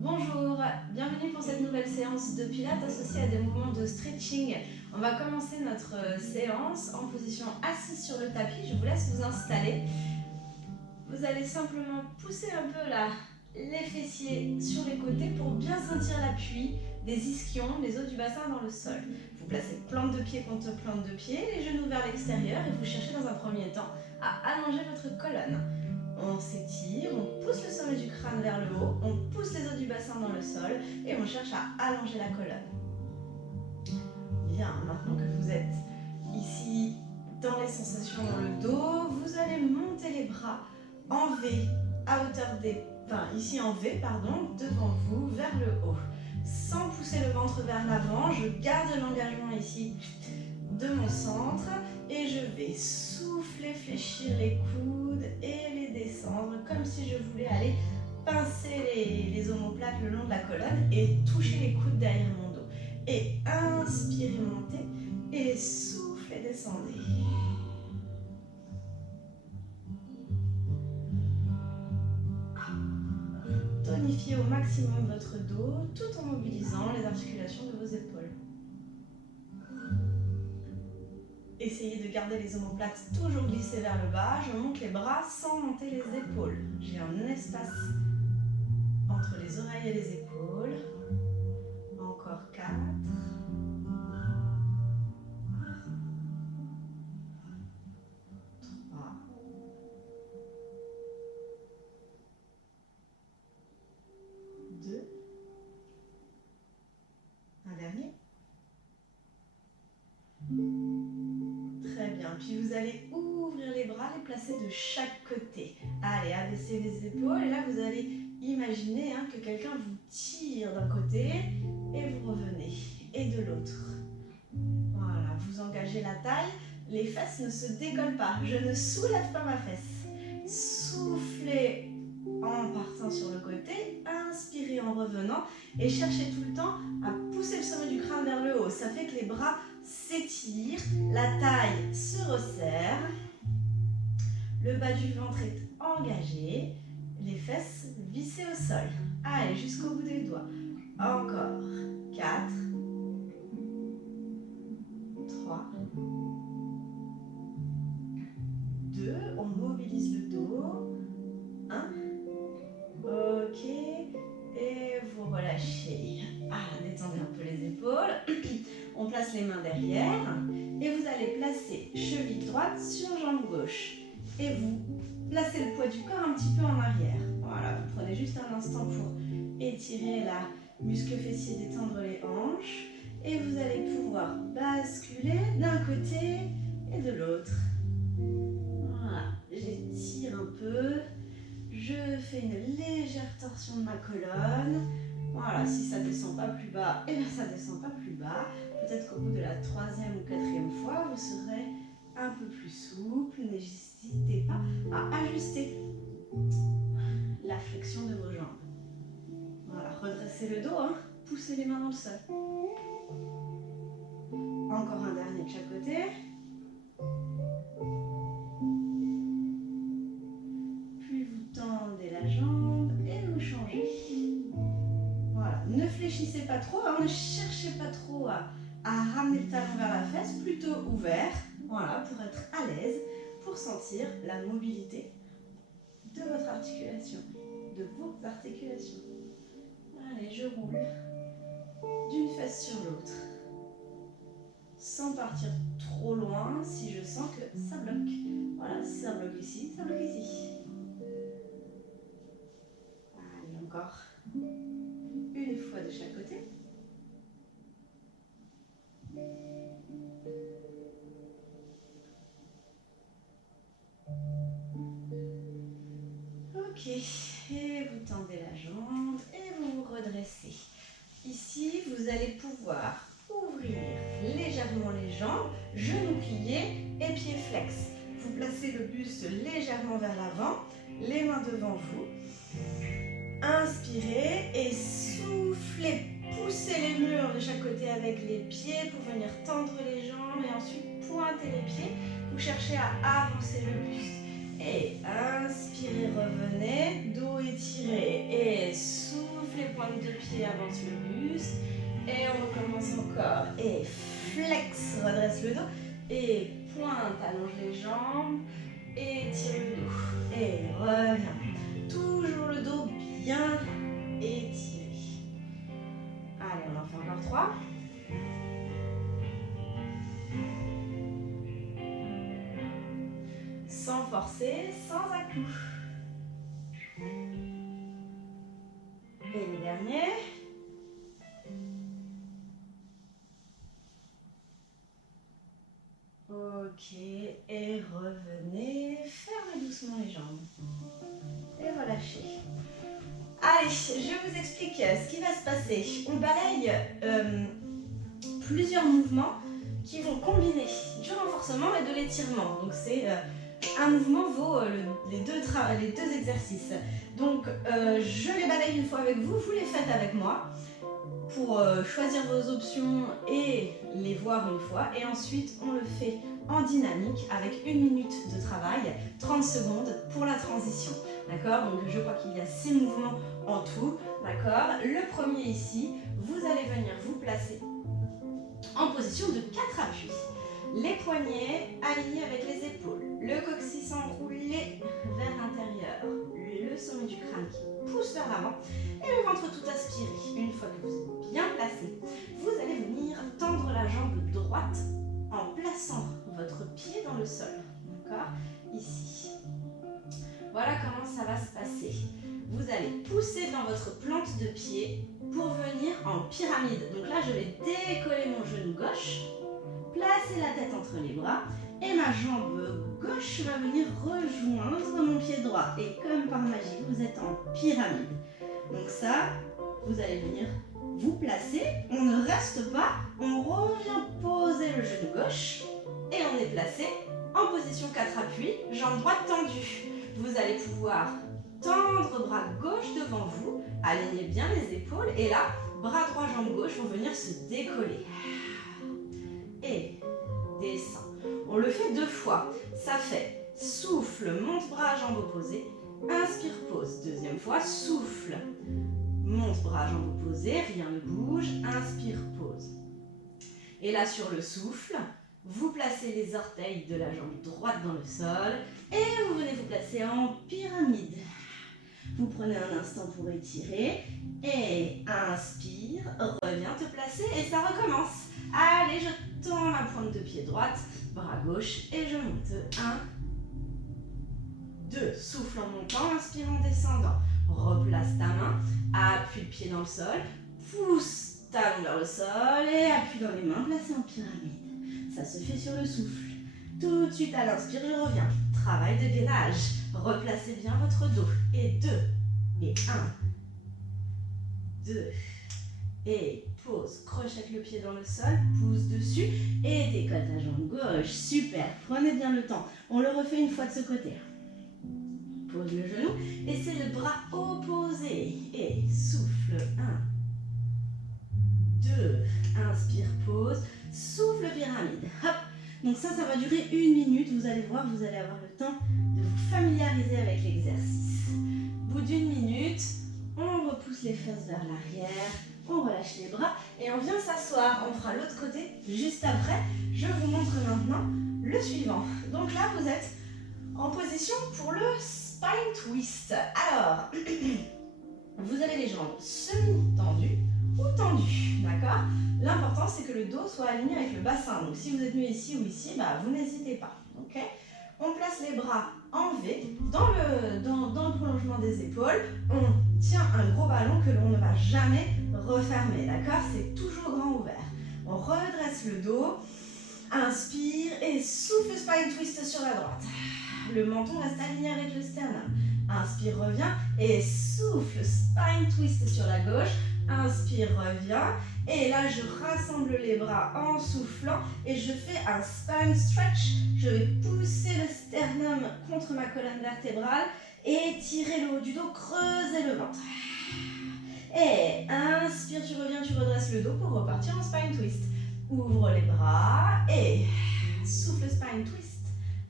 Bonjour, bienvenue pour cette nouvelle séance de pilates associée à des mouvements de stretching. On va commencer notre séance en position assise sur le tapis. Je vous laisse vous installer. Vous allez simplement pousser un peu les fessiers sur les côtés pour bien sentir l'appui des ischions, des os du bassin dans le sol. Vous placez plante de pied contre plante de pied, les genoux vers l'extérieur et vous cherchez dans un premier temps à allonger votre colonne. On s'étire, on pousse le sommet du crâne vers le haut, on pousse les os du bassin dans le sol et on cherche à allonger la colonne. Bien, maintenant que vous êtes ici dans les sensations dans le dos, vous allez monter les bras en V, à hauteur des... ici en V, pardon, devant vous, vers le haut. Sans pousser le ventre vers l'avant, je garde l'engagement ici de mon centre et je vais souffler, fléchir les coudes et les descendre comme si je voulais aller pincer les omoplates le long de la colonne et toucher les coudes derrière mon dos. Et inspirez, montez et soufflez, descendez. Tonifiez au maximum votre dos tout en mobilisant les articulations de vos épaules. Essayez de garder les omoplates toujours glissées vers le bas. Je monte les bras sans monter les épaules. J'ai un espace entre les oreilles et les épaules. Encore 4. 3. 2. Un dernier. Très bien. Puis vous allez ouvrir les bras, les placer de chaque côté. Allez, abaissez les épaules. Et là, vous allez imaginer que quelqu'un vous tire d'un côté et vous revenez. Et de l'autre. Voilà, vous engagez la taille. Les fesses ne se décollent pas. Je ne soulève pas ma fesse. Soufflez en partant sur le côté. Inspirez en revenant. Et cherchez tout le temps à pousser le sommet du crâne vers le haut. Ça fait que les bras s'étirent. La taille se resserre. Le bas du ventre est engagé. Les fesses vissées au sol. Allez, jusqu'au bout des doigts. Encore. 4. 3. 2. On mobilise le dos. 1. Ok. Et vous relâchez. Détendez un peu les épaules. On place les mains derrière. Et vous allez placer cheville droite sur jambe gauche. Et vous placez le poids du corps un petit peu en arrière. Voilà, vous prenez juste un instant pour étirer la muscle fessier, détendre les hanches. Et vous allez pouvoir basculer d'un côté et de l'autre. Voilà, j'étire un peu. Je fais une légère torsion de ma colonne. Voilà, si ça ne descend pas plus bas, et bien ça ne descend pas plus bas. Peut-être qu'au bout de la 3e ou 4e fois, vous serez un peu plus souple. N'hésitez pas à ajuster la flexion de vos jambes. Voilà, redressez le dos, poussez les mains dans le sol. Encore un dernier de chaque côté. Puis vous tendez la jambe et vous changez. Voilà, ne fléchissez pas trop, ne cherchez pas trop à ramener le talon vers la fesse, plutôt ouvert, voilà, pour être à l'aise, pour sentir la mobilité de votre articulation, de vos articulations. Allez, je roule d'une fesse sur l'autre, sans partir trop loin si je sens que ça bloque. Voilà, si ça bloque ici, ça bloque ici. Allez, encore une fois de chaque côté. Ok, et vous tendez la jambe et vous vous redressez. Ici, vous allez pouvoir ouvrir légèrement les jambes, genoux pliés et pieds flex. Vous placez le buste légèrement vers l'avant, les mains devant vous. Inspirez et soufflez. Poussez les murs de chaque côté avec les pieds pour venir tendre les jambes et ensuite pointer les pieds. Vous cherchez à avancer le buste. Et inspirez, revenez, dos étiré et soufflez, pointe redresse le dos. Et pointe, allonge les jambes. Étire le dos. Et reviens. Toujours le dos bien étiré. Allez, on en fait encore 3. Sans forcer, sans à-coups. Et le dernier. Ok, et revenez, fermez doucement les jambes. Et relâchez. Allez, je vous explique ce qui va se passer. On balaye plusieurs mouvements qui vont combiner du renforcement et de l'étirement. Donc c'est un mouvement vaut les deux exercices. Donc je les balaye une fois avec vous, vous les faites avec moi pour choisir vos options et les voir une fois. Et ensuite on le fait en dynamique avec 1 minute de travail, 30 secondes pour la transition. D'accord? Donc je crois qu'il y a 6 mouvements en tout. D'accord? Le premier ici, vous allez venir vous placer en position de 4 appuis. Les poignets alignés avec les épaules, le coccyx enroulé vers l'intérieur, le sommet du crâne qui pousse vers l'avant et le ventre tout aspiré. Une fois que vous êtes bien placé, vous allez venir tendre la jambe droite en plaçant votre pied dans le sol. D'accord? Ici. Voilà comment ça va se passer. Vous allez pousser dans votre plante de pied pour venir en pyramide. Donc là, je vais décoller mon genou gauche, placer la tête entre les bras et ma jambe gauche va venir rejoindre mon pied droit. Et comme par magie, vous êtes en pyramide. Donc ça, vous allez venir vous placer. On ne reste pas, on revient poser le genou gauche et on est placé en position 4 appuis, jambe droite tendue. Vous allez pouvoir tendre bras gauche devant vous, alignez bien les épaules et là, bras droit, jambe gauche vont venir se décoller. Et descend. On le fait 2 fois. Ça fait souffle, monte bras, jambe opposée. Inspire, pause. Deuxième fois, souffle, monte bras, jambe opposée. Rien ne bouge. Inspire, pause. Et là, sur le souffle, vous placez les orteils de la jambe droite dans le sol et vous venez vous placer en pyramide. Vous prenez un instant pour étirer et inspire, reviens te placer et ça recommence. Allez, je tends ma pointe de pied droite, bras gauche et je monte. 1, 2, souffle en montant, inspire en descendant. Replace ta main, appuie le pied dans le sol, pousse talon vers le sol et appuie dans les mains, placé en pyramide. Ça se fait sur le souffle. Tout de suite à l'inspire, je reviens. Travail de gainage. Replacez bien votre dos. Et 2, et 1, 2, et pose. Crochette le pied dans le sol, pousse dessus et décolle ta jambe gauche. Super, prenez bien le temps. On le refait une fois de ce côté. Pose le genou et c'est le bras opposé. Et souffle, 1, 2, inspire, pause. Souffle pyramide. Hop. Donc ça va durer 1 minute. Vous allez voir, vous allez avoir le temps de vous familiariser avec l'exercice. Au bout d'1 minute, on repousse les fesses vers l'arrière, on relâche les bras et on vient s'asseoir. On fera l'autre côté juste après. Je vous montre maintenant le suivant. Donc là, vous êtes en position pour le spine twist. Alors, vous avez les jambes semi-tendues ou tendues, d'accord? L'important, c'est que le dos soit aligné avec le bassin. Donc, si vous êtes mieux ici ou ici, vous n'hésitez pas. Okay, on place les bras en V dans le prolongement des épaules. On tient un gros ballon que l'on ne va jamais refermer. D'accord? C'est toujours grand ouvert. On redresse le dos. Inspire et souffle spine twist sur la droite. Le menton reste aligné avec le sternum. Inspire, reviens et souffle spine twist sur la gauche. Inspire, reviens. Et là, je rassemble les bras en soufflant et je fais un spine stretch. Je vais pousser le sternum contre ma colonne vertébrale et étirer le haut du dos, creuser le ventre. Et inspire, tu reviens, tu redresses le dos pour repartir en spine twist. Ouvre les bras et souffle spine twist.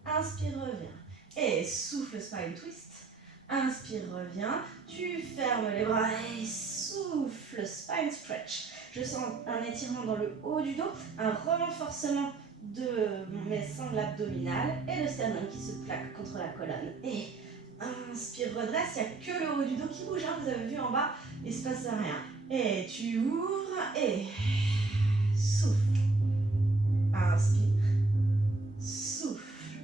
Inspire, reviens. Et souffle spine twist. Inspire, reviens. Tu fermes les bras et souffle spine stretch. Je sens un étirement dans le haut du dos, un renforcement de mes sangles abdominales et le sternum qui se plaque contre la colonne. Et inspire, redresse, il n'y a que le haut du dos qui bouge, hein. Vous avez vu en bas, il ne se passe rien. Et tu ouvres et souffle. Inspire, souffle.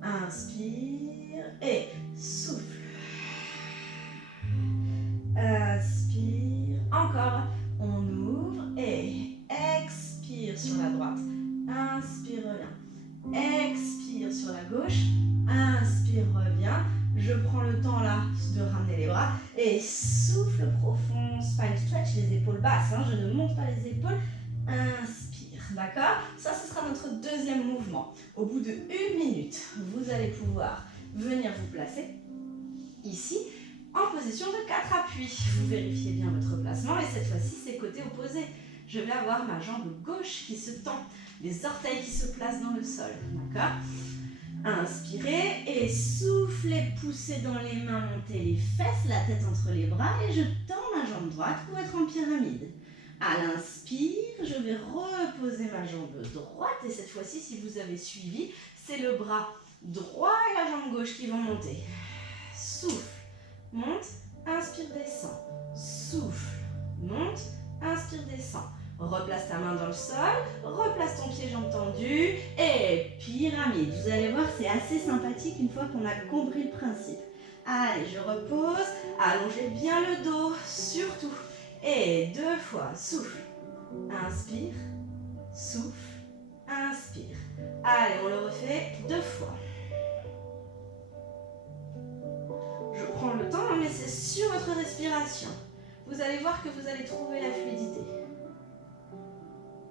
Inspire et souffle. Inspire, encore. On ouvre et expire sur la droite. Inspire, reviens. Expire sur la gauche. Inspire, reviens. Je prends le temps là de ramener les bras et souffle profond, spine stretch, les épaules basses, hein, je ne monte pas les épaules. Inspire, d'accord? Ça, ce sera notre deuxième mouvement. Au bout de 1 minute, vous allez pouvoir venir vous placer ici en position de 4 appuis. Vous vérifiez bien votre placement et cette fois-ci, c'est côté opposé. Je vais avoir ma jambe gauche qui se tend, les orteils qui se placent dans le sol, d'accord? Inspirez et soufflez, poussez dans les mains, montez les fesses, la tête entre les bras et je tends ma jambe droite pour être en pyramide. À l'inspire, je vais reposer ma jambe droite et cette fois-ci, si vous avez suivi, c'est le bras droit et la jambe gauche qui vont monter. Souffle, monte, inspire, descend. Souffle, monte, inspire, descend. Replace ta main dans le sol, replace ton pied jambe tendue et pyramide. Vous allez voir, c'est assez sympathique une fois qu'on a compris le principe. Allez, je repose, allongez bien le dos, surtout. Et 2 fois, souffle, inspire, souffle, inspire. Allez, on le refait 2 fois. Je prends le temps, mais c'est sur votre respiration. Vous allez voir que vous allez trouver la fluidité.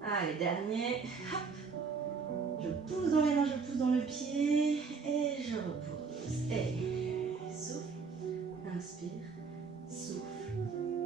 Allez, dernier. Hop. Je pousse dans les mains, je pousse dans le pied. Et je repose. Et souffle. Inspire. Souffle.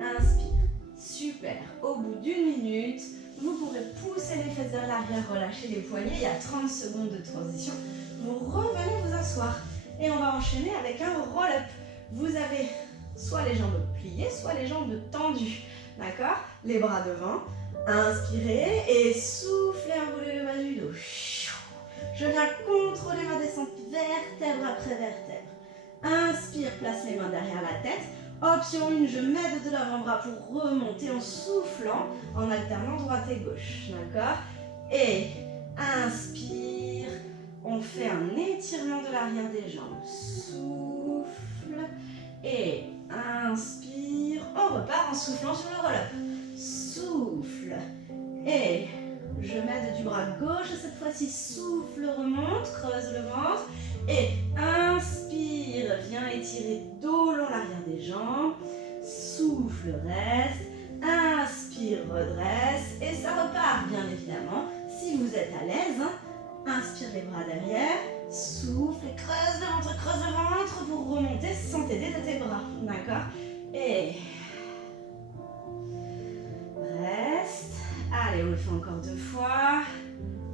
Inspire. Super. Au bout d'1 minute, vous pourrez pousser les fesses vers l'arrière, relâcher les poignets. Il y a 30 secondes de transition. Vous revenez vous asseoir. Et on va enchaîner avec un roll-up. Vous avez soit les jambes pliées, soit les jambes tendues. D'accord? Les bras devant. Inspirez et soufflez, enroulez le bas du dos. Je viens contrôler ma descente vertèbre après vertèbre. Inspire, place les mains derrière la tête. Option 1, je m'aide de l'avant-bras pour remonter en soufflant, en alternant droite et gauche. D'accord? Et inspire, on fait un étirement de l'arrière des jambes. Souffle et inspire, on repart en soufflant sur le roll-up. Souffle et je m'aide du bras gauche, cette fois-ci souffle, remonte, creuse le ventre et inspire, viens étirer dos long l'arrière des jambes, souffle, reste, inspire, redresse et ça repart bien évidemment, si vous êtes à l'aise, hein. Inspire les bras derrière, souffle et creuse le ventre pour remonter sans t'aider de tes bras, d'accord? Et reste. Allez, on le fait encore 2 fois.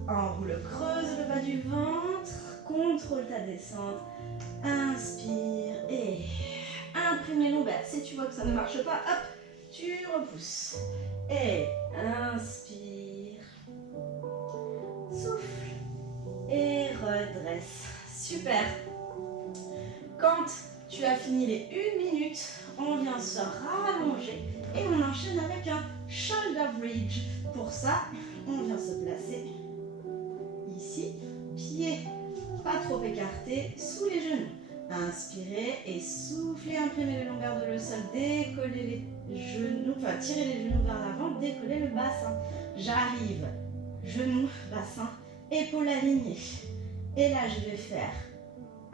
Enroule, creuse le bas du ventre. Contrôle ta descente. Inspire et imprime les lombaires. Si tu vois que ça ne marche pas, hop, tu repousses. Et inspire. Souffle. Et redresse. Super. Quand tu as fini les 1 minute, on vient se rallonger et on enchaîne avec un shoulder bridge. Pour ça, on vient se placer ici, pieds pas trop écartés, sous les genoux. Inspirez et soufflez, imprimez les longueurs de le sol, décollez les genoux, enfin tirez les genoux vers l'avant, décollez le bassin. J'arrive, genoux, bassin, épaules alignées. Et là, je vais faire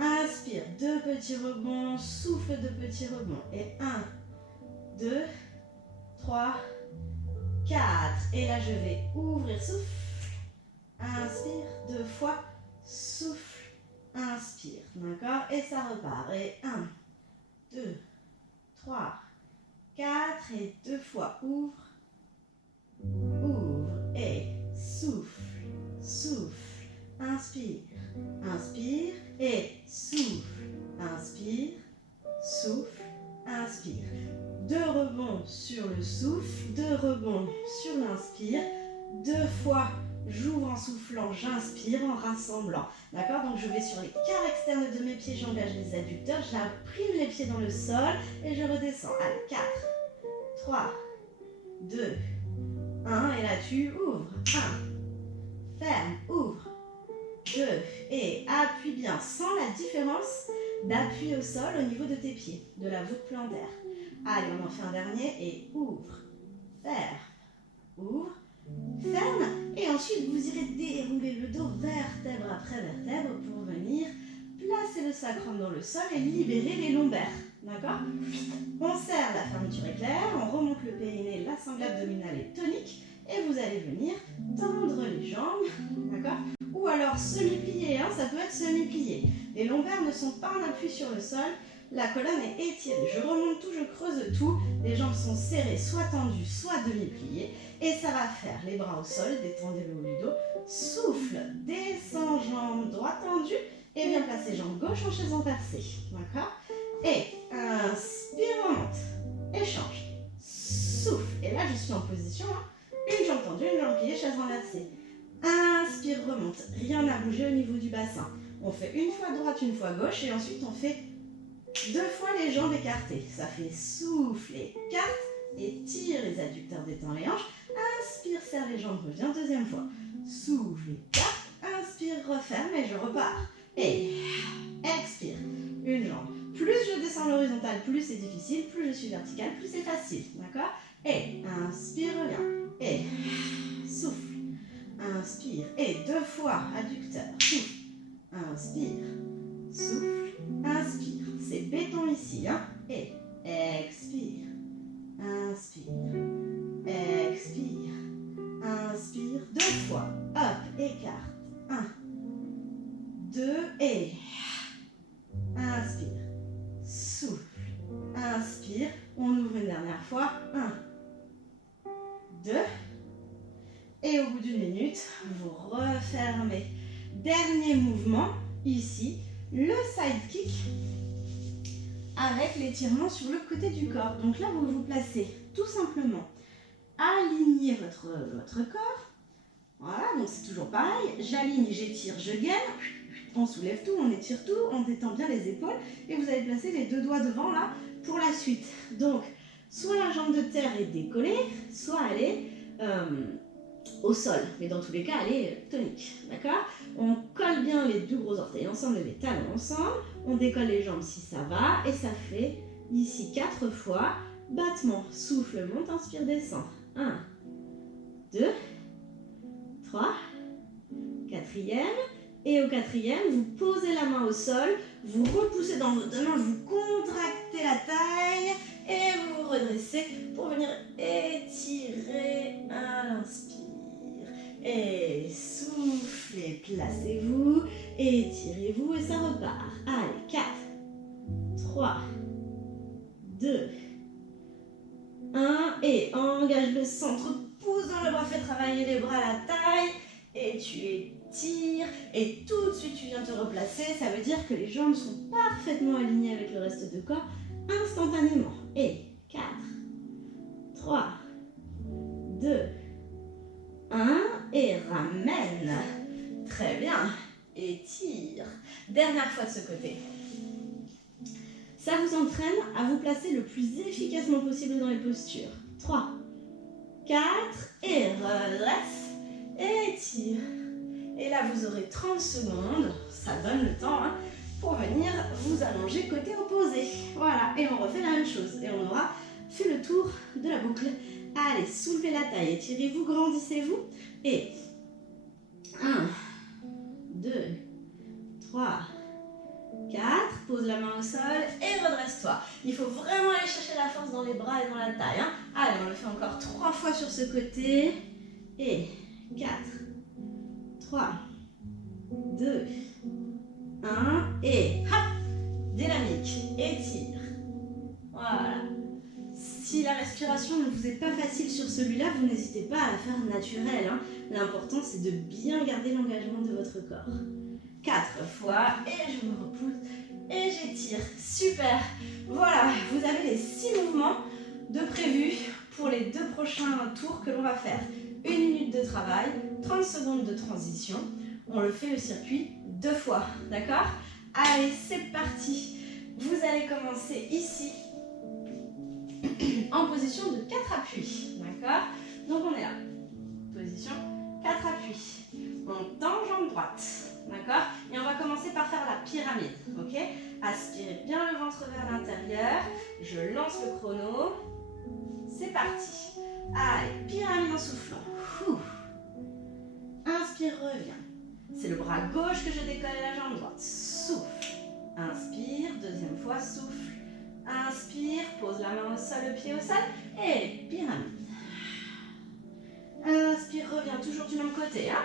inspire, 2 petits rebonds, souffle, 2 petits rebonds. Et 1, 2, 3, 4. Et là, je vais ouvrir, souffle. Inspire, 2 fois, souffle, inspire. D'accord? Et ça repart. Et 1, 2, 3, 4. Et 2 fois, ouvre, ouvre. Et souffle, souffle, inspire, inspire. Et souffle, inspire, souffle, inspire. 2 rebonds sur le souffle, 2 rebonds sur l'inspire, 2 fois j'ouvre en soufflant, j'inspire en rassemblant. D'accord? Donc je vais sur les quarts externes de mes pieds, j'engage les adducteurs, j'imprime les pieds dans le sol et je redescends. Allez, 4, 3, 2, 1, et là tu ouvres. 1, ferme, ouvre. 2, et appuie bien. Sens la différence d'appui au sol au niveau de tes pieds, de la voûte plantaire. Allez, on en fait un dernier et ouvre, ferme, ouvre, ferme. Et ensuite, vous irez dérouler le dos vertèbre après vertèbre pour venir placer le sacrum dans le sol et libérer les lombaires. D'accord? On serre la fermeture éclair, on remonte le périnée, la sangle abdominale est tonique et vous allez venir tendre les jambes. D'accord? Ou alors semi-plié, hein, ça peut être semi-plié. Les lombaires ne sont pas en appui sur le sol, la colonne est étirée. Je remonte tout, je creuse tout, les jambes sont serrées, soit tendues, soit demi-pliées. Et ça va faire les bras au sol, détendez le haut du dos, souffle, descend, jambe droite tendue, et bien placer jambe gauche en chaise inversée. D'accord? Et inspire, remonte, échange, souffle. Et là, je suis en position, hein, une jambe tendue, une jambe pliée, chaise renversée. Inspire, remonte, rien n'a bougé au niveau du bassin. On fait une fois droite, une fois gauche, et ensuite on fait 2 fois les jambes écartées. Ça fait souffle, écarte, étire les adducteurs, détend les hanches. Inspire, serre les jambes, reviens, deuxième fois. Souffle, écarte, inspire, referme, et je repars. Et expire, une jambe. Plus je descends l'horizontale, plus c'est difficile, plus je suis verticale, plus c'est facile. D'accord? Et inspire, reviens. Et souffle. Inspire. Et 2 fois, adducteur. Souffle. Inspire. Souffle. Inspire. C'est béton ici. Hein? Et expire. Inspire. Expire. Inspire. 2 fois. Hop. Écarte. 1, 2 et inspire. Souffle. Inspire. On ouvre une dernière fois. 1, 2. Et au bout d'une minute, vous refermez. Dernier mouvement, ici, le side kick avec l'étirement sur le côté du corps. Donc là, vous vous placez tout simplement, alignez votre corps. Voilà, donc c'est toujours pareil. J'aligne, j'étire, je gaine. On soulève tout, on étire tout, on détend bien les épaules. Et vous allez placer les 2 doigts devant là pour la suite. Donc, soit la jambe de terre est décollée, soit elle est au sol, mais dans tous les cas, elle est tonique, d'accord? On colle bien les 2 gros orteils ensemble, les talons ensemble, on décolle les jambes si ça va, et ça fait ici 4 fois, battement, souffle, monte, inspire, descend, 1, 2, 3, 4e, et au 4e, vous posez la main au sol, vous repoussez dans vos 2 mains, vous contractez la taille, et vous vous redressez pour venir étirer à l'inspire. Et soufflez, placez-vous, étirez-vous et ça repart. Allez, 4, 3, 2, 1 et engage le centre, pousse dans le bras, fais travailler les bras à la taille et tu étires et tout de suite tu viens te replacer. Ça veut dire que les jambes sont parfaitement alignées avec le reste du corps instantanément. Et 4, 3, 2, 1 et ramène. Très bien. Étire. Dernière fois de ce côté. Ça vous entraîne à vous placer le plus efficacement possible dans les postures. 3, 4 et redresse. Étire. Et là, vous aurez 30 secondes. Ça donne le temps pour venir vous allonger côté opposé. Voilà. Et on refait la même chose. Et on aura fait le tour de la boucle. Allez, soulevez la taille, étirez-vous, grandissez-vous. Et 1, 2, 3, 4. Pose la main au sol et redresse-toi. Il faut vraiment aller chercher la force dans les bras et dans la taille. Allez, on le fait encore 3 fois sur ce côté. Et 4, 3, 2, 1. Et hop, dynamique, étire. Voilà. Si la respiration ne vous est pas facile sur celui-là, vous n'hésitez pas à la faire naturelle. L'important, c'est de bien garder l'engagement de votre corps. 4 fois, et je me repousse, et j'étire. Super. Voilà, vous avez les 6 mouvements de prévu pour les 2 prochains tours que l'on va faire. 1 minute de travail, 30 secondes de transition. On le fait le circuit 2 fois, d'accord? Allez, c'est parti. Vous allez commencer ici, en position de 4 appuis, d'accord? Donc on est là, position 4 appuis. On tend jambe droite, d'accord? Et on va commencer par faire la pyramide, ok? Aspirez bien le ventre vers l'intérieur. Je lance le chrono. C'est parti. Allez, pyramide en soufflant. Inspire, reviens. C'est le bras gauche que je décolle et la jambe droite. Souffle. Inspire, deuxième fois, souffle. Inspire, pose la main au sol, le pied au sol. Et pyramide. Inspire, reviens, toujours du même côté. Hein?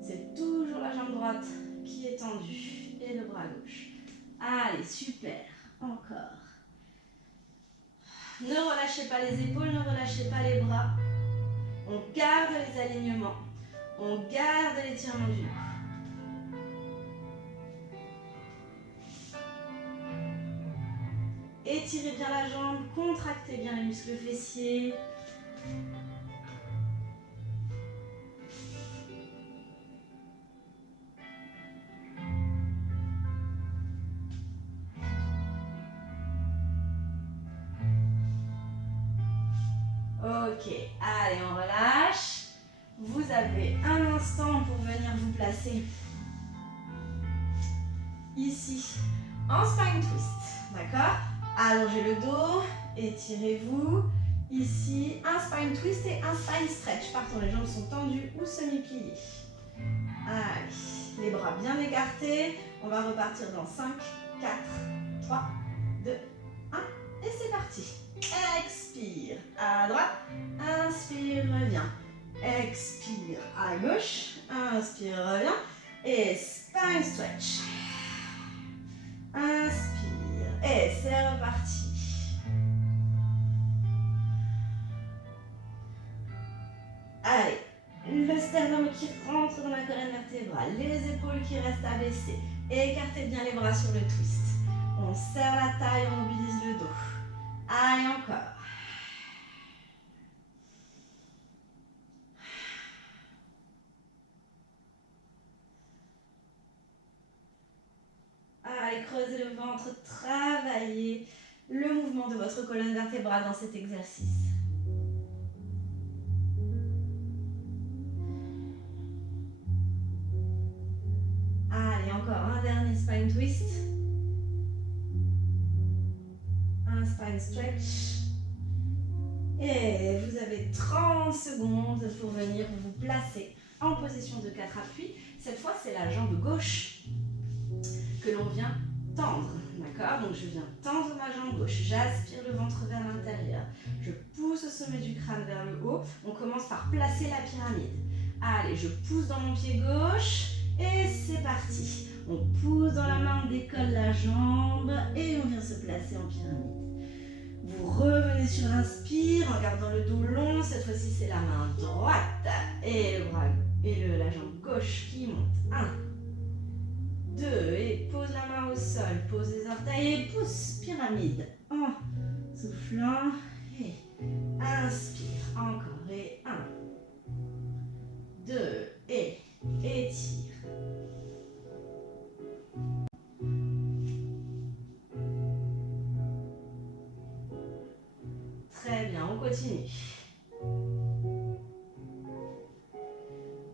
C'est toujours la jambe droite qui est tendue et le bras gauche. Allez, super. Encore. Ne relâchez pas les épaules, ne relâchez pas les bras. On garde les alignements. On garde l'étirement du dos. Étirez bien la jambe, contractez bien les muscles fessiers. Ok, allez, on relâche. Vous avez un instant pour venir vous placer ici en spine twist, d'accord? Allongez le dos, étirez-vous. Ici, un spine twist et un spine stretch. Pardon, les jambes sont tendues ou semi-pliées. Allez, les bras bien écartés. On va repartir dans 5, 4, 3, 2, 1 et c'est parti. Expire à droite, inspire, reviens. Expire à gauche, inspire, reviens. Et spine stretch. Inspire et c'est reparti. Allez, le sternum qui rentre dans la colonne vertébrale, les épaules qui restent abaissées. Écartez bien les bras sur le twist. On serre la taille, on mobilise le dos. Allez, encore. Allez, creusez le ventre, travaillez le mouvement de votre colonne vertébrale dans cet exercice. Allez, encore un dernier spine twist. Un spine stretch. Et vous avez 30 secondes pour venir vous placer en position de 4 appuis. Cette fois, c'est la jambe gauche que l'on vient tendre. D'accord? Donc, je viens tendre ma jambe gauche. J'aspire le ventre vers l'intérieur. Je pousse au sommet du crâne vers le haut. On commence par placer la pyramide. Allez, je pousse dans mon pied gauche. Et c'est parti. On pousse dans la main, on décolle la jambe et on vient se placer en pyramide. Vous revenez sur l'inspire en gardant le dos long. Cette fois-ci, c'est la main droite et le bras et la jambe gauche qui monte. 1, 2 et pose la main au sol. Pose les orteils et pousse. Pyramide. En soufflant et inspire. Encore et 1, 2 et étire. Très bien, on continue.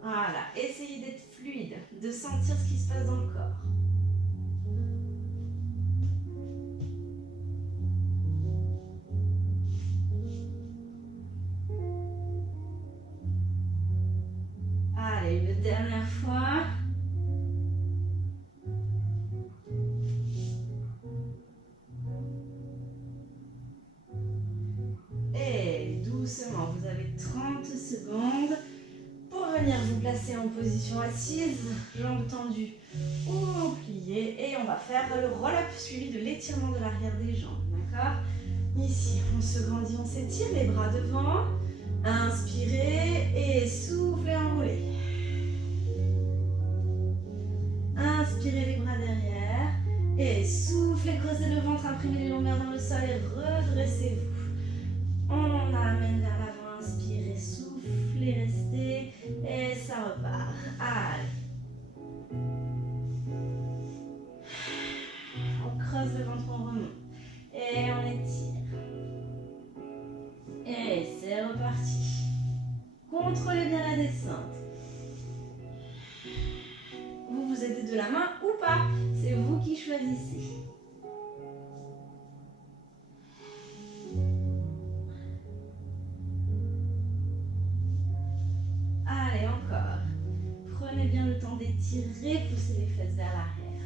Voilà, essayez d'être fluide, de sentir ce qui se passe dans le corps. Allez, une dernière fois. Et doucement, vous avez 30 secondes pour venir vous placer en position assise, jambes tendues ou pliées. Et on va faire le roll-up suivi de l'étirement de l'arrière des jambes. D'accord? Ici, on se grandit, on s'étire, les bras devant. Inspirez et soufflez, enroulez. Inspirez les bras derrière Et soufflez, creusez le ventre, imprimez les lombaires dans le sol et redressez-vous. On amène vers l'avant, inspirez, soufflez, restez et ça repart. Allez. On creuse le ventre, on remonte et on étire. Et c'est reparti. Contrôlez bien la descente. Vous vous aidez de la main ou pas, c'est vous qui choisissez. Allez, encore. Prenez bien le temps d'étirer, poussez les fesses vers l'arrière.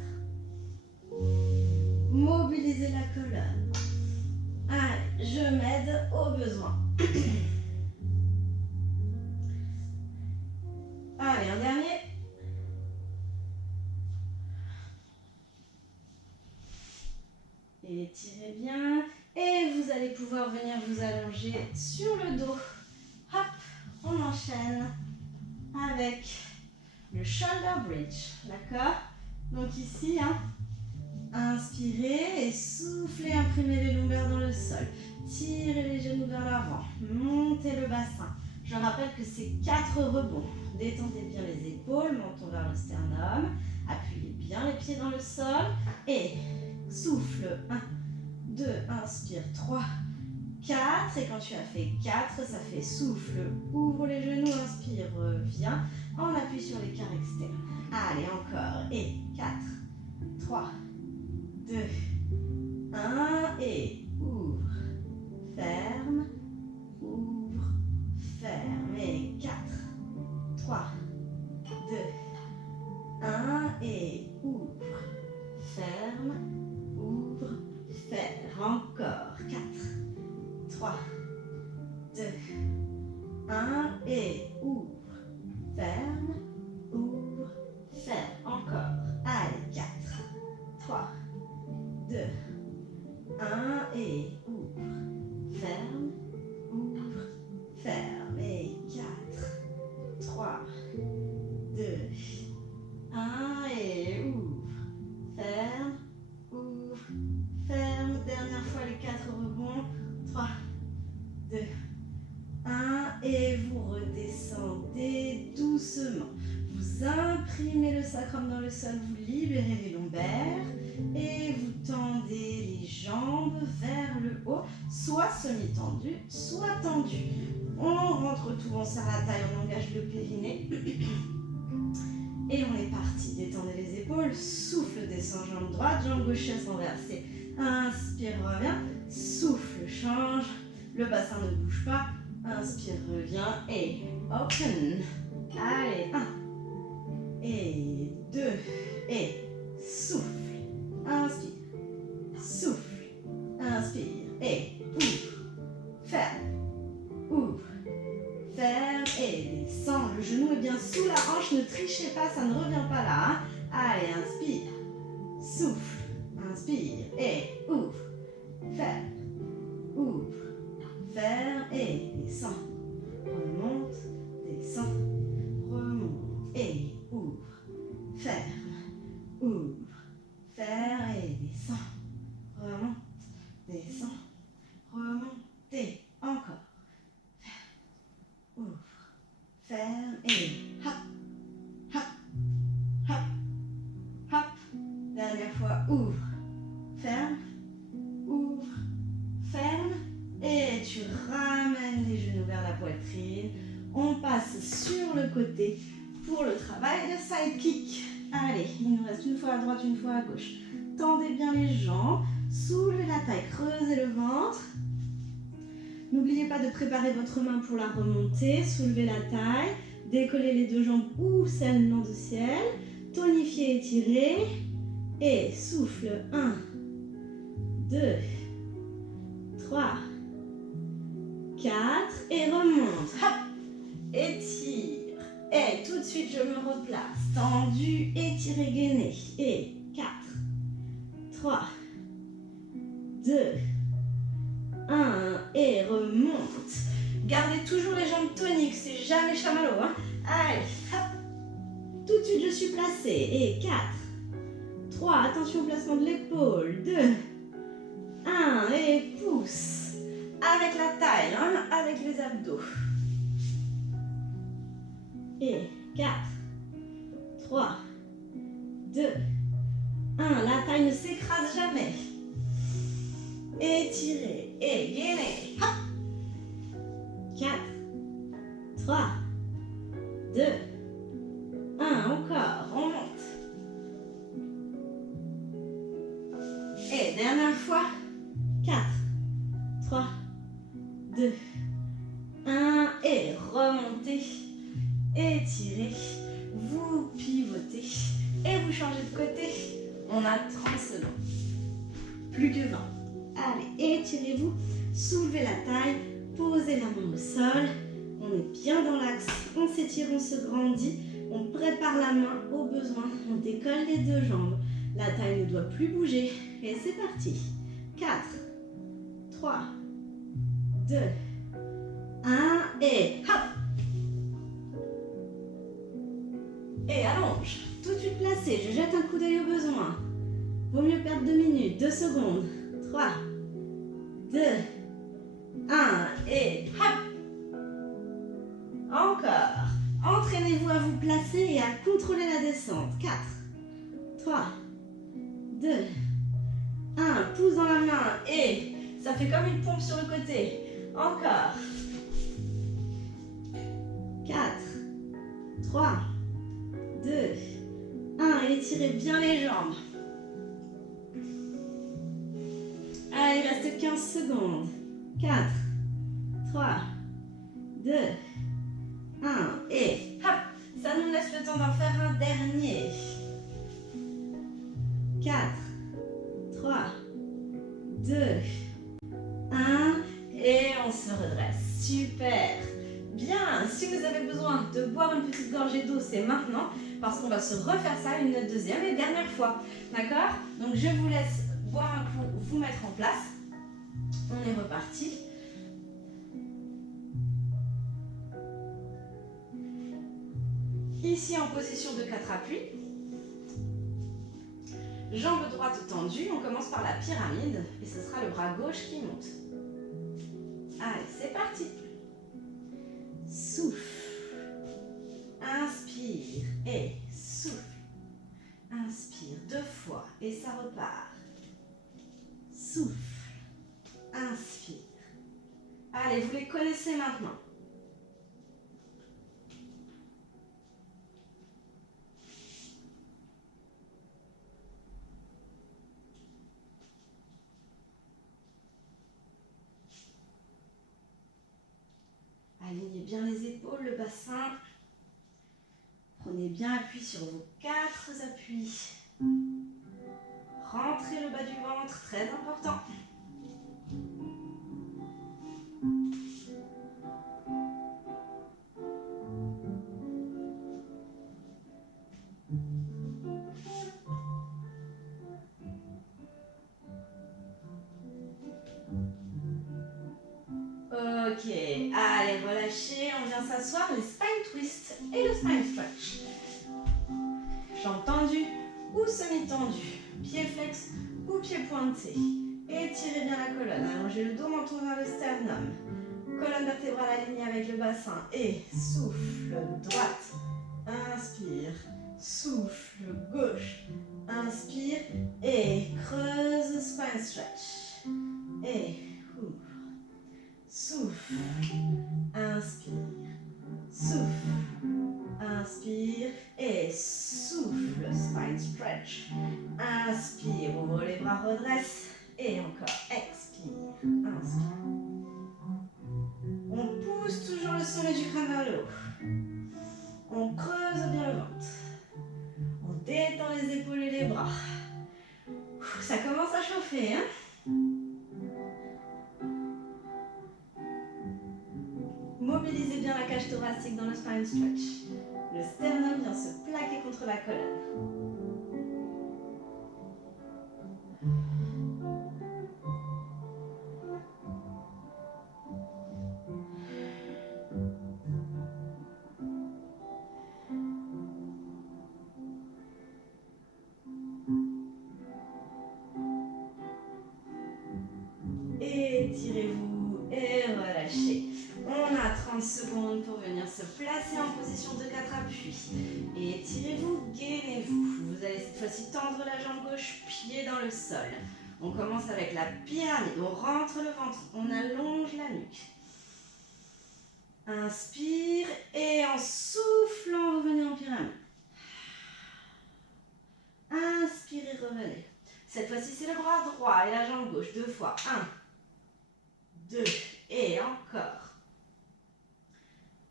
Mobilisez la colonne. Allez, je m'aide au besoin. Allez, un dernier. Étirez bien. Et vous allez pouvoir venir vous allonger sur le dos. Hop, on enchaîne avec le shoulder bridge. D'accord? Donc ici, inspirez et soufflez, imprimez les lombaires dans le sol. Tirez les genoux vers l'avant. Montez le bassin. Je rappelle que c'est 4 rebonds. Détendez bien les épaules, menton vers le sternum. Appuyez bien les pieds dans le sol. Et souffle. 1, 2, inspire. 3, 4. Et quand tu as fait 4, ça fait souffle. Ouvre les genoux, inspire, reviens. On appuie sur l'écart externe. Allez, encore. Et 4, 3, 2, 1. Et ouvre. Ferme. Ouvre. Ferme. Et 4, 3, 2, 1. Et ouvre. Ferme. Ouvre. Ferme. Encore. 4, 3, 2, 1. Et ouvre. Ferme. Ouvre. Ferme. Encore. Allez. 4, 3, 2, 1. Et ouvre. Ferme. Ouvre. Ferme. Et 4, 3, 2, 1. Et ouvre. Ferme. Ouvre. Ferme. Dernière fois les 4 rebonds. 3, 2, 1. Et vous redescendez doucement. Vous imprimez le sacrum dans le sol. Vous libérez les lombaires. Et vous tendez les jambes vers le haut. Soit semi-tendu, soit tendu. On rentre tout, on serre la taille, on engage le périnée. Et on est parti. Détendez les épaules. Souffle, descend, jambe droite, jambe gauche, chaise renversée. Inspire, reviens. Souffle, change. Le bassin ne bouge pas. Inspire, reviens. Et open. Allez, 1. Et 2. Et souffle. Inspire. Souffle. Inspire. Et ouvre. Ferme. Ouvre. Ferme. Et descend. Le genou est bien sous la hanche. Ne trichez pas, ça ne revient pas là. Allez, inspire. Souffle. Inspire. Et ouvre. Ferme. Ouvre. Ferme. Et descend. Remonte. Descend. Remonte. Et ouvre. Ferme. Ouvre. Ferme. Et descend. Remonte. Descend. Remonte. Et encore. Ouvre, ferme et hop, hop, hop, hop. Dernière fois, ouvre, ferme, et tu ramènes les genoux vers la poitrine. On passe sur le côté pour le travail de side kick. Allez, il nous reste une fois à droite, une fois à gauche. Tendez bien les jambes, soulevez la taille, creusez le ventre. N'oubliez pas de préparer votre main pour la remontée. Soulevez la taille, décollez les deux jambes ou celles non du ciel. Tonifiez, étirez. Et souffle. 1, 2, 3, 4. Et remonte. Hop. Étire. Et tout de suite, je me replace. Tendu, étiré, gainé. Et 4, 3, 2, 1 et remonte. Gardez toujours les jambes toniques, c'est jamais chamallow. Allez, hop. Tout de suite, je suis placée. Et 4, 3, attention au placement de l'épaule. 2, 1 et pousse. Avec la taille, hein, avec les abdos. Et 4, 3, 2, 1. La taille ne s'écrase jamais. Étirez et gainez. Hop. 4, 3, 2, 1. Encore, on monte. Et dernière fois. 4, 3, 2, 1. Et remontez. Étirez. Vous pivotez. Et vous changez de côté. On a 30 secondes. Plus que 20. Allez, étirez-vous. Soulevez la taille. Posez la main au sol. On est bien dans l'axe. On s'étire, on se grandit. On prépare la main au besoin. On décolle les deux jambes. La taille ne doit plus bouger. Et c'est parti. 4, 3, 2, 1. Et hop. Et allonge. Tout de suite placé. Je jette un coup d'œil au besoin. Vaut mieux perdre 2 minutes, 2 secondes. 3, 2, 1. Et hop. Encore. Entraînez-vous à vous placer et à contrôler la descente. 4, 3, 2, 1. Pouce dans la main. Et ça fait comme une pompe sur le côté. Encore. 4, 3, 2, 1. Étirez bien les jambes. Allez, il reste 15 secondes. 4, 3, 2, 1. Et hop, ça nous laisse le temps d'en faire un dernier. 4, 3, 2, 1. Et on se redresse. Super. Bien, si vous avez besoin de boire une petite gorgée d'eau, c'est maintenant, parce qu'on va se refaire ça une deuxième et dernière fois. D'accord? Donc je vous laisse boire un coup, vous mettre en place. On est reparti. Ici en position de 4 appuis. Jambe droite tendue. On commence par la pyramide et ce sera le bras gauche qui monte. Allez, c'est parti. Souffle. Inspire et souffle. Inspire 2 fois et ça repart. Souffle. Inspire. Allez, vous les connaissez maintenant. Alignez bien les épaules, le bassin. Prenez bien appui sur vos 4 appuis. Rentrez le bas du ventre, très important. Ok, allez, relâchez, on vient s'asseoir, les spine twist et le spine stretch. Jambes tendues ou semi-tendues, pieds flex ou pieds pointés. Étirez bien la colonne, allongez le dos, menton vers le sternum. Colonne vertébrale alignée avec le bassin et souffle droite, inspire, souffle gauche, inspire et creuse spine stretch. Et ouvre. Souffle, inspire, souffle, inspire et souffle, spine stretch. Inspire, ouvre les bras, redresse et encore, expire, inspire. On pousse toujours le sommet du crâne vers le haut. On creuse bien le ventre. On détend les épaules et les bras. Ça commence à chauffer, hein? Mobilisez bien la cage thoracique dans le spine stretch. Le sternum vient se plaquer contre la colonne. Étirez-vous et relâchez. On a 30 secondes pour venir se placer en position de 4 appuis. Étirez-vous, gainez-vous. Vous allez cette fois-ci tendre la jambe gauche, pied dans le sol. On commence avec la pyramide. On rentre le ventre, on allonge la nuque. Inspire et en soufflant, revenez en pyramide. Inspirez, revenez. Cette fois-ci, c'est le bras droit et la jambe gauche. 2 fois. 1, 2 et encore.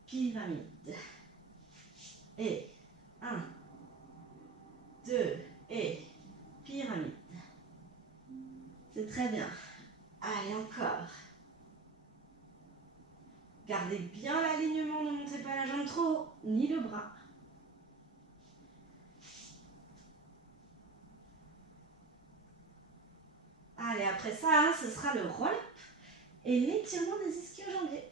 Pyramide. Et 1, 2 et pyramide. C'est très bien. Allez, encore. Gardez bien l'alignement, ne montez pas la jambe trop haut, ni le bras. Allez, après ça, ce sera le roll-up et l'étirement des ischio-jambiers.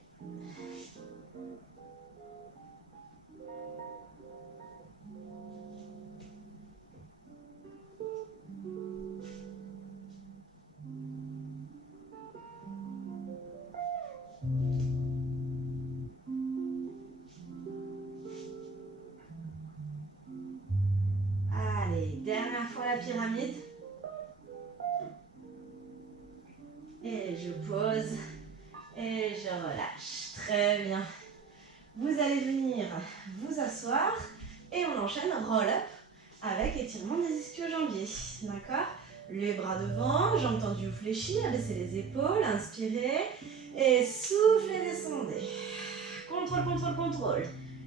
Allez, dernière fois la pyramide. Et je pose et je relâche. Très bien. Vous allez venir vous asseoir et on enchaîne roll-up avec étirement des ischio-jambiers. D'accord? Les bras devant, jambes tendues ou fléchies, abaissez les épaules, inspirez et soufflez, descendez. Contrôle, contrôle, contrôle.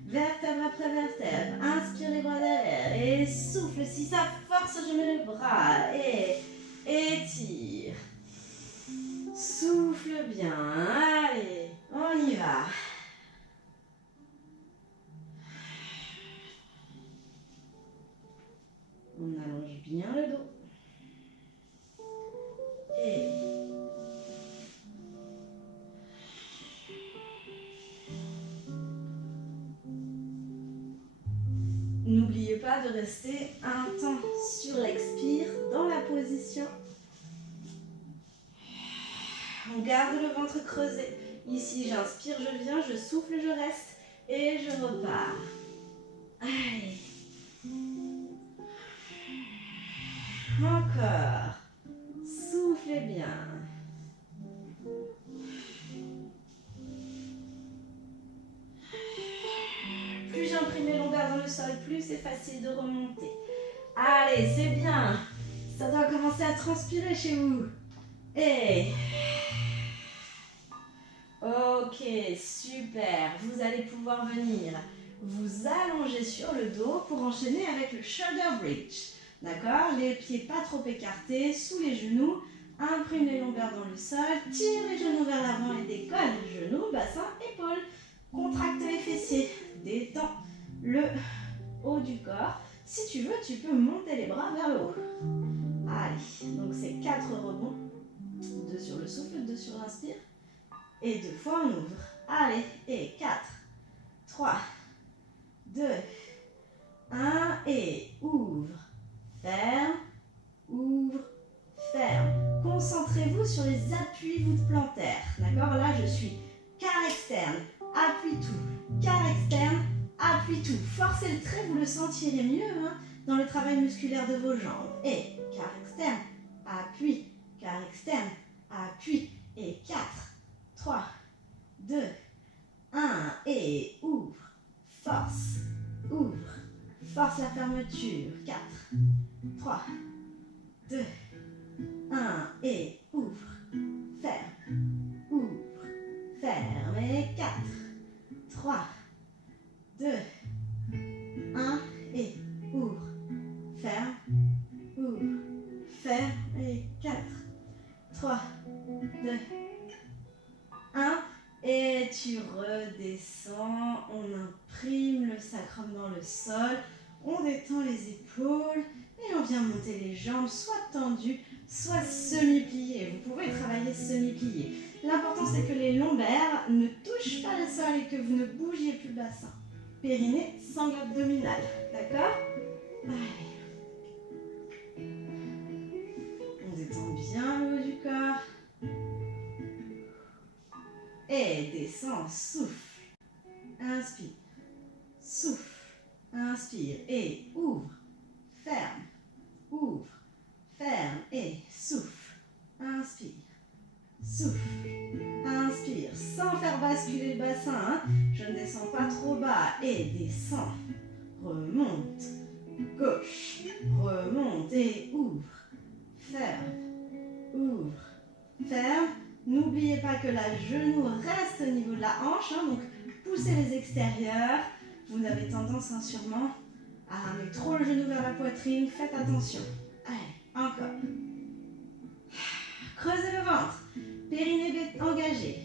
Vertèbre après vertèbre. Inspire les bras derrière et souffle. Si ça force, je mets les bras et étire. Souffle bien. Allez, on y va. On allonge bien le dos. Et n'oubliez pas de rester un temps sur l'expire dans la position. On garde le ventre creusé. Ici, j'inspire, je viens, je souffle, je reste et je repars. Allez. Encore. Soufflez bien. Plus j'imprime les lombaires dans le sol, plus c'est facile de remonter. Allez, c'est bien. Ça doit commencer à transpirer chez vous. Et... Ok, super. Vous allez pouvoir venir vous allonger sur le dos pour enchaîner avec le shoulder bridge. D'accord? Les pieds pas trop écartés, sous les genoux. Imprime les lombaires dans le sol. Tire les genoux vers l'avant et décolle. Genoux, bassin, épaules. Contracte les fessiers. Détends le haut du corps. Si tu veux, tu peux monter les bras vers le haut. Allez, donc c'est 4 rebonds. 2 sur le souffle, 2 sur l'inspire. Et 2 fois on ouvre. Allez, et 4, 3, 2, 1 et ouvre. Ferme, ouvre, ferme. Concentrez-vous sur les appuis voûte plantaire. D'accord? Là, je suis quart externe, appuie tout. Quart externe, appuie tout. Forcez le trait, vous le sentirez mieux dans le travail musculaire de vos jambes. Et quart externe, appuie. Quart externe, appuie. Et 4, 3, 2, 1 et ouvre. Force, ouvre. Force la fermeture. 4, 3, 2, 1 et ouvre. Ferme, ouvre. Ferme et 4, 3, 2, 1 et ouvre. Ferme, ouvre. Ferme et 4, 3, 2, 1. Et tu redescends, on imprime le sacrum dans le sol, on détend les épaules et on vient monter les jambes, soit tendues, soit semi-pliées. Vous pouvez travailler semi-pliées. L'important c'est que les lombaires ne touchent pas le sol et que vous ne bougiez plus le bassin. Périnée, sangle abdominale, d'accord? Allez. On détend bien le haut du corps. et descends, souffle. Inspire, souffle, inspire et ouvre, ferme, et souffle. Inspire, souffle, inspire, sans faire basculer le bassin. Hein. Je ne descends pas trop bas et descends. Remonte, gauche, remonte et ouvre, ferme, ferme. N'oubliez pas que la genou reste au niveau de la hanche, hein, donc poussez les extérieurs. Vous avez tendance hein, sûrement à ramener trop le genou vers la poitrine, faites attention. Allez, encore. Creusez le ventre, périnée engagé.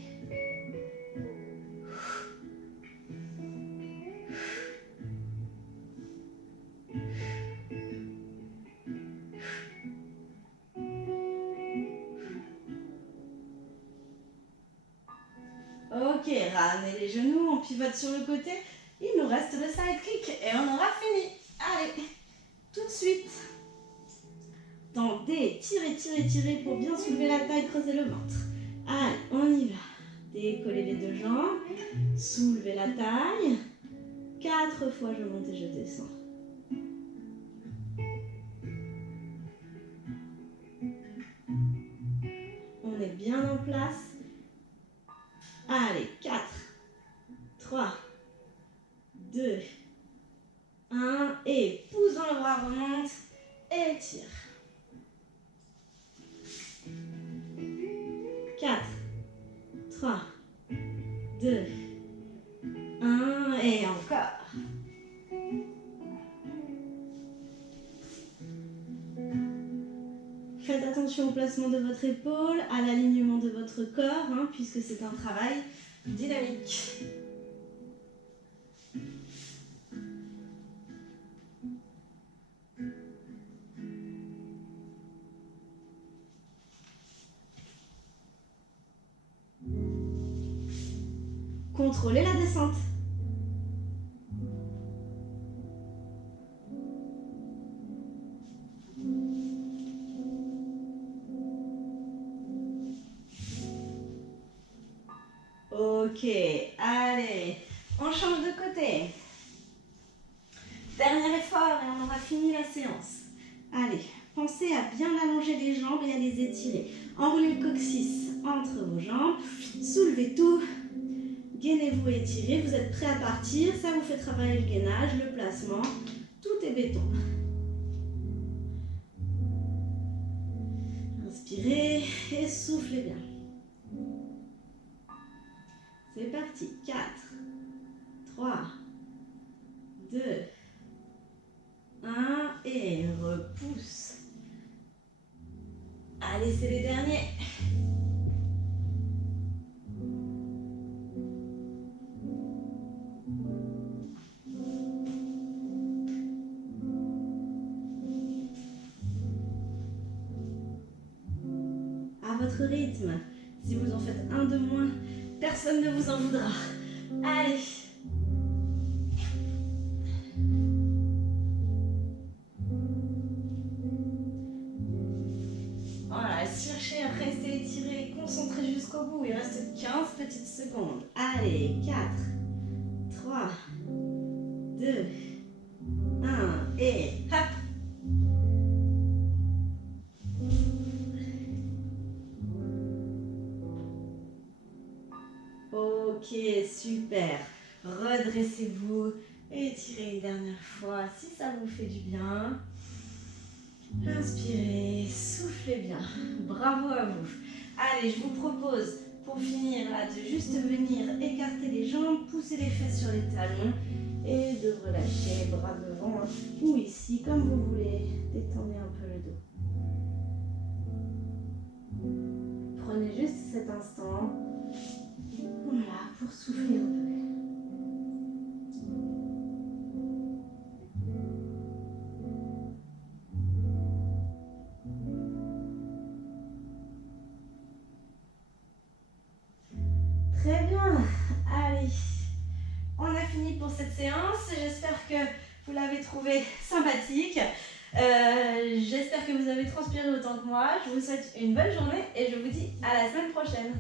Ok, ramenez les genoux, on pivote sur le côté. Il nous reste le side kick et on aura fini. Allez, tout de suite. Tentez, tirez pour bien soulever la taille, creuser le ventre. Allez, on y va. Décollez les deux jambes, soulevez la taille. 4 fois je monte et je descends. On est bien en place. Allez, 4, 3, 2, 1. Et pousse dans le bras, remonte et tire. 4, 3, 2, 1. Et encore. Faites attention au placement de votre épaule, à l'alignement de votre corps, hein, puisque c'est un travail dynamique. Contrôlez la descente. Ok, allez, on change de côté. Dernier effort et on aura fini la séance. Allez, pensez à bien allonger les jambes et à les étirer. Enroulez le coccyx entre vos jambes, soulevez tout, gainez-vous et étirez. Vous êtes prêts à partir, ça vous fait travailler le gainage, le placement, tout est béton. Inspirez et soufflez bien. C'est parti. 4, 3, 2, 1 et repousse. Allez, c'est les derniers. À votre rythme. Si vous en faites un de moins, personne ne vous en voudra. Allez. Voilà, cherchez à rester étiré, concentré jusqu'au bout. Il reste 15 petites secondes. Allez, 4, 3, 2, 1 et hop. Ok, super. Redressez-vous. Étirez une dernière fois si ça vous fait du bien. Inspirez, soufflez bien. Bravo à vous. Allez, je vous propose pour finir là de juste venir écarter les jambes, pousser les fesses sur les talons et de relâcher bras devant ou ici comme vous voulez. Détendez un peu le dos. Prenez juste cet instant. Voilà, pour souffler un peu. Très bien, allez, on a fini pour cette séance. J'espère que vous l'avez trouvé sympathique. J'espère que vous avez transpiré autant que moi. Je vous souhaite une bonne journée et je vous dis à la semaine prochaine.